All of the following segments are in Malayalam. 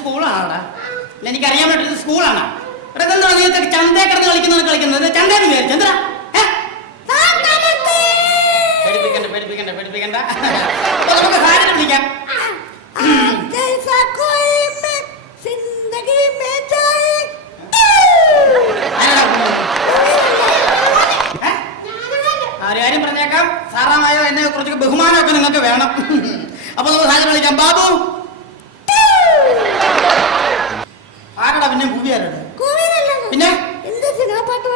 സ്കൂളാണോടാ? എനിക്കറിയാൻ പറ്റുന്ന സ്കൂളാണ്. ചന്തേ കിടന്ന് കളിക്കുന്നത് ചന്തേന്ന് വിചാരിച്ചു എന്താ? പേടിപ്പിക്കണ്ട. നമുക്ക് ഹാരിനെ വിളിക്കാം. കാര്യം പറഞ്ഞേക്കാം. സാറാമായോ എന്നെ കുറച്ച് ബഹുമാനമൊക്കെ നിങ്ങൾക്ക് വേണം. അപ്പൊ നമുക്ക് ഹാജർ വിളിക്കാം. ബാബു ആരടാ? പിന്നെ മൂവി ആരാണ്? പിന്നെ സിനിമ പാട്ട്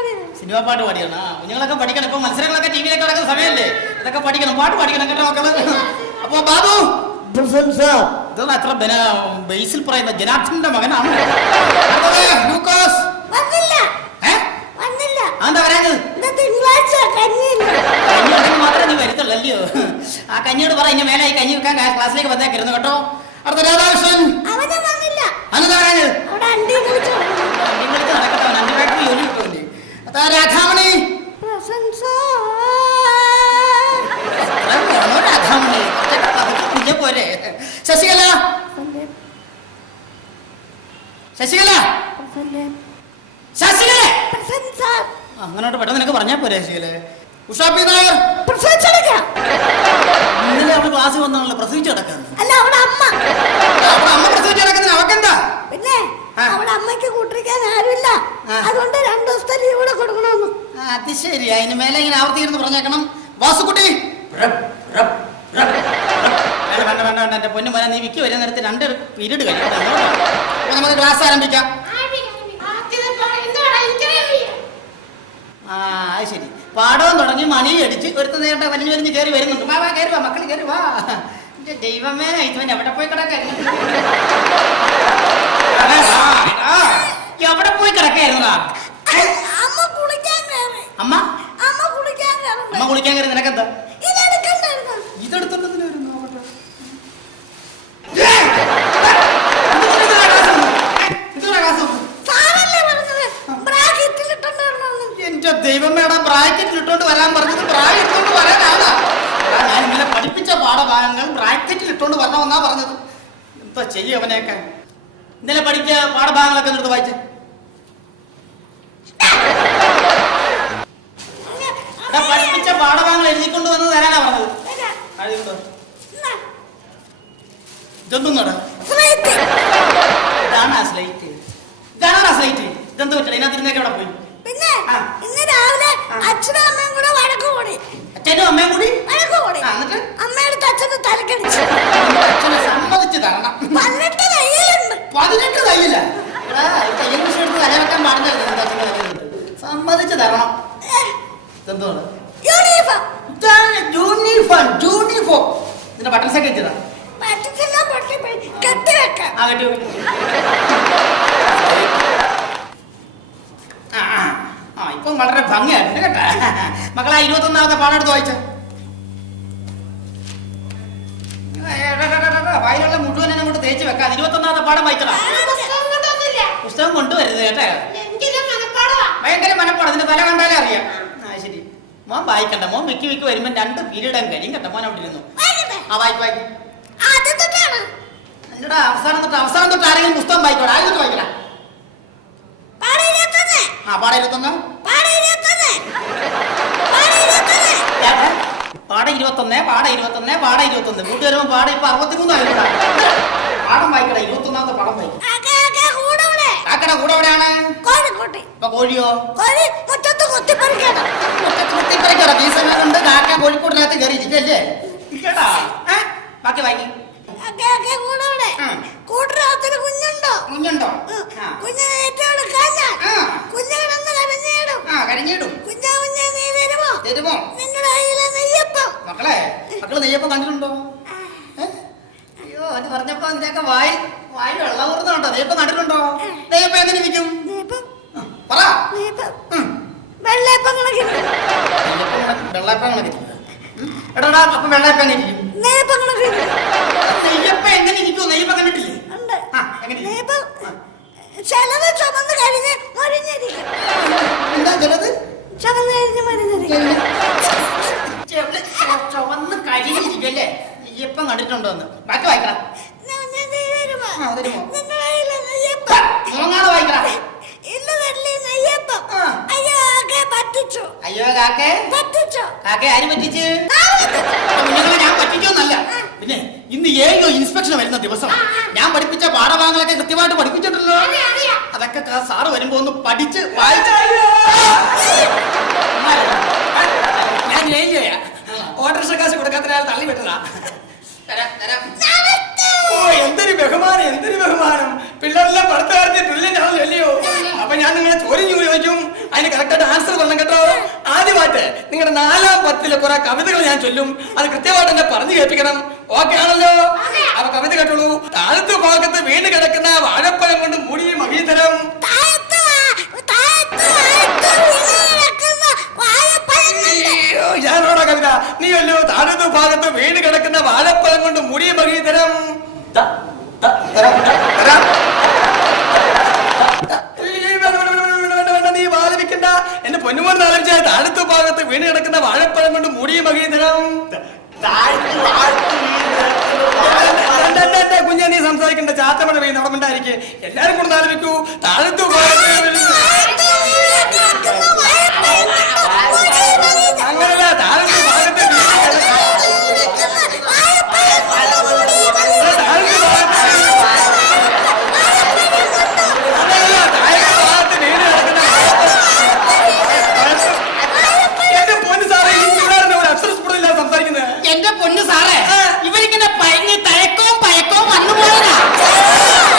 പാടിയാണ്. കുഞ്ഞുങ്ങളൊക്കെ പഠിക്കണം. ഇപ്പൊ മത്സരങ്ങളൊക്കെ ടിവിയിലൊക്കെ നടക്കുന്ന സമയമല്ലേ? അതൊക്കെ പഠിക്കണം, പാട്ട് പഠിക്കണം കേട്ടോ മക്കള്. അപ്പൊ ബാബു ഇതൊന്നും അത്ര ബേസിൽ പറയുന്ന ജനാർദ്ദന്റെ മകനാണ്. എന്താ പറയുന്നത്? മാത്രമേ നീ വരുത്തുള്ളൂ. ആ കഞ്ഞിയോട് പറ ഇനി മേലെ കഞ്ഞി വെക്കാൻ ക്ലാസ്സിലേക്ക് വന്നേക്കരുന്നു കേട്ടോ. അടുത്ത രാധാകൃഷ്ണൻ രാധാമണി പോരെ. ശശികല അങ്ങനോട്ട് പെട്ടെന്ന് നിനക്ക് പറഞ്ഞാ പോരെ. ശശികല ഉഷാപ്പി നായർ ഇന്നലെ അവള് ക്ലാസ് വന്നാണല്ലോ പ്രസവിച്ചു കിടക്കുന്നത്. അമ്മ പ്രസവിച്ചു കിടക്കുന്നതിന് അവക്കെന്താ? പിന്നെ അവിടെ അമ്മയ്ക്ക് കൂട്ടിരിക്കാൻ ആരുമില്ല, അതുകൊണ്ട് 2 ദിവസത്തെ ലീവ് കൂടെ കൊടുക്കണമെന്ന്. അത് ശരി. അതിന് മേലെ ഇങ്ങനെ ആവർത്തിക്കുന്നു പറഞ്ഞേക്കണം. വാസുക്കുട്ടി വേണ്ട എന്റെ പൊന്നു മോനെ, നീ വിക്കി വരുന്ന നേരത്തെ 2 പീരീഡ് കഴിയും. നമുക്ക് ക്ലാസ് ആരംഭിക്കാം. അത് ശരി. പാടവും തുടങ്ങി മണി അടിച്ച് ഒരുത്ത നേരത്തെ വലിഞ്ഞ് കയറി വരുന്നുണ്ട്. വാ കയറി വാ മക്കൾ കയറി വാ. ദൈവമേ ഇതുവൻ എവിടെ പോയി കിടക്കായിരുന്നു? എവിടെ പോയി കിടക്കായിരുന്നു? അമ്മ കുളിക്കാൻ കയറി. നിനക്കെന്താ ഇതെടുത്തോണ്ടെന്ന് വരുന്നു? എന്റെ ദൈവമേടാ, ബ്രാക്കറ്റിൽ ഇട്ടോണ്ട് വരാൻ പറഞ്ഞത് ബ്രാക്കറ്റ് ഇട്ടോണ്ട് വരാനാണ്. ഞാൻ ഇന്നലെ പഠിപ്പിച്ച പാഠഭാഗങ്ങൾ ബ്രാക്കറ്റിൽ ഇട്ടോണ്ട് വരണമെന്നാ പറഞ്ഞത്. എന്താ ചെയ്യും അവനെയൊക്കെ? ഇന്നലെ പഠിച്ച പാഠഭാഗങ്ങളൊക്കെ എടുത്ത് വായിച്ച് പഠിപ്പിച്ച പാഠഭാഗങ്ങൾ എഴുതിക്കൊണ്ട് വന്ന് തരാനാ പറഞ്ഞത്. ഇതൊന്നും നട ഇതാണ് ആ സ്ലൈറ്റ്. ഇതെന്ത് പറ്റില്ല? ഇതിനകത്തിരുന്നേക്ക് അവിടെ പോയി. അച്ഛനും അമ്മയും കൂടി എന്നിട്ട് അമ്മയുടെ അച്ഛന് തലക്കടിച്ചു. അച്ഛനെ സമ്മതിച്ചു തരണം. 18 തയ്യലുണ്ട്. 18 തയ്യല തയ്യൽ മിഷൻ എടുത്ത് തലവെക്കാൻ പാടുന്നത്. സമ്മതിച്ചു തരണം. എന്താണ് യൂണിഫോം? ഇതിന്റെ ബട്ടൺസ് ഒക്കെ വെച്ചതാ. ഇപ്പം വളരെ ഭംഗിയായിട്ടുണ്ട് കേട്ടാ. മക്കളെ 21ാമത്തെ പാഠം എടുത്ത് വായിച്ച. വായിലുള്ള മുഴുവൻ അങ്ങോട്ട് തേച്ച് വെക്കാം. 21ാമത്തെ പാഠം വായിച്ചടാ. പുസ്തകം കൊണ്ടുവരുത് കേട്ടാ. ഭയങ്കര മനപ്പാടം. ഇതിന്റെ തല കണ്ടാലേ അറിയാം. ശരി, മോൻ വായിക്കണ്ട. മോൻ വിക്കി വരുമ്പോ 2 പീരീഡ് കഴിയും കേട്ടോ. മോൻ അവിടെ ഇരുന്നു. വായിക്കും. എന്നോടാ അവസാനം തൊട്ട് ആരെങ്കിലും പുസ്തകം വായിക്കോടാ. ആരും വായിക്കടാ. പാഠം 21. കൂട്ടി വരുമ്പോ പാഠം ഇപ്പൊ 63 ആയിട്ടാ. പാഠം വായിക്കട. 21ാമത്തെ പാഠം വായിക്കും. കാക്കട കൂടെ എവിടെയാണ്? ഇപ്പൊ കോഴിയോ? കുത്തിപ്പറിക്കട. ഈ സമയത്തുണ്ട് കാക്ക കോഴിക്കൂടിനകത്ത് കയറി ഇരിക്കല്ലേ? ഇല്ലടാ. ബാക്കി വായിക്കും. കുഞ്ഞുണ്ടോ? കരഞ്ഞിടും. തരുമോ? മക്കളെ നെയ്യപ്പം കണ്ടിട്ടുണ്ടോ? അയ്യോ, അത് പറഞ്ഞപ്പോ അതിന്റെയൊക്കെ വായി വെള്ളം ഊർന്നുണ്ടോ? നെയ്യപ്പം കണ്ടിട്ടുണ്ടോ? നെയ്യപ്പം എങ്ങനെ ഇരിക്കും? പറ. വെള്ളയപ്പം കണക്കിരിക്കും. എടാ അപ്പൊ വെള്ളയപ്പം എങ്ങനെ ഇരിക്കും? നെയ്യപ്പം എങ്ങനെ ഇരിക്കും? നെയ്യപ്പം കണ്ടിട്ടില്ലേ? ചിലത് ചുമന്ന് കഴിഞ്ഞ് മൊരിഞ്ഞിരിക്കും. എന്താ ചിലത്? ചുമന്ന് കഴിഞ്ഞ് മൊരിഞ്ഞിരിക്കും. ചുവന്ന് കഴിഞ്ഞിരിക്കല്ലേ? നെയ്യപ്പം കണ്ടിട്ടുണ്ടോ എന്ന് ബാക്കി വായിക്കണം. തരുമോ? മൂങ്ങാതെ വായിക്കടാ. ഇന്ന് വെള്ളി നെയ്യപ്പം. അയ്യോ കാക്കേ പറ്റിച്ചു. അയ്യോ കാക്കേ പറ്റിച്ചു. കാക്കേ ആര് പറ്റിച്ച്? കുഞ്ഞുങ്ങളെ ഞാൻ പറ്റിച്ചോന്നല്ല. പിന്നെ ഇന്ന് ഏഴോ ഇൻസ്പെക്ഷൻ വരുന്ന ദിവസം ഞാൻ പഠിപ്പിച്ച പാഠഭാഗങ്ങളൊക്കെ കൃത്യമായിട്ട് പഠിപ്പിച്ചിട്ടുണ്ടല്ലോ. അതൊക്കെ സാറ് വരുമ്പോ ഒന്ന് പഠിച്ച് വായിച്ച ഞാൻ ജയിക്കുകയാ. ഓട്ടോറിക്ഷ കാശ് കൊടുക്കാത്ത തള്ളി വിട്ടതാ. ഓ എന്തൊരു ബഹുമാനം, എന്തൊരു ബഹുമാനം. പിള്ളേരെല്ലാം പഠിത്തകാരത്തെ ബ്രില്യൻ്റ് ആണല്ലോ അല്ലയോ. അപ്പൊ ഞാൻ നിങ്ങളെ ചോദ്യം ചോദിക്കും, അതിന് കറക്റ്റായിട്ട് ആൻസർ തരണം കേട്ടോ. ആദ്യമായിട്ട് നിങ്ങളുടെ 4ാം പത്തിലെ കുറെ കവിതകൾ ഞാൻ ചൊല്ലും, അത് കൃത്യമായിട്ട് എന്നെ പറഞ്ഞു കേൾപ്പിക്കണം. ഓക്കെ ആണല്ലോ? അപ്പൊ കവിത കേട്ടോളൂ. താഴത്തു ഭാഗത്ത് വീണ് കിടക്കുന്ന വാഴപ്പഴം കൊണ്ട് മൂടിയ മഹീതരം. ഞാനോടാ കവിത, നീ അല്ലോ. താഴത്തു ഭാഗത്ത് വീണ് കിടക്കുന്ന വാഴപ്പഴം കൊണ്ട് മൂടിയ മഹീതരം. നീ വാദിക്കണ്ട, എന്റെ പൊന്നുമോൻ ആലോചിച്ചാൽ താഴത്തു ഭാഗത്ത് വീണ് കിടക്കുന്ന വാഴപ്പഴം കൊണ്ട് മൂടിയ മഹീതരം. കുഞ്ഞാ നീ സംസാരിക്കണ്ട, ചാത്തമഴ പെയ്യുന്ന അവിടെ ഉണ്ടായിരിക്കെ. എല്ലാരും കൂടെ ആലോചിക്കൂ. താഴത്തു ഭാഗത്ത്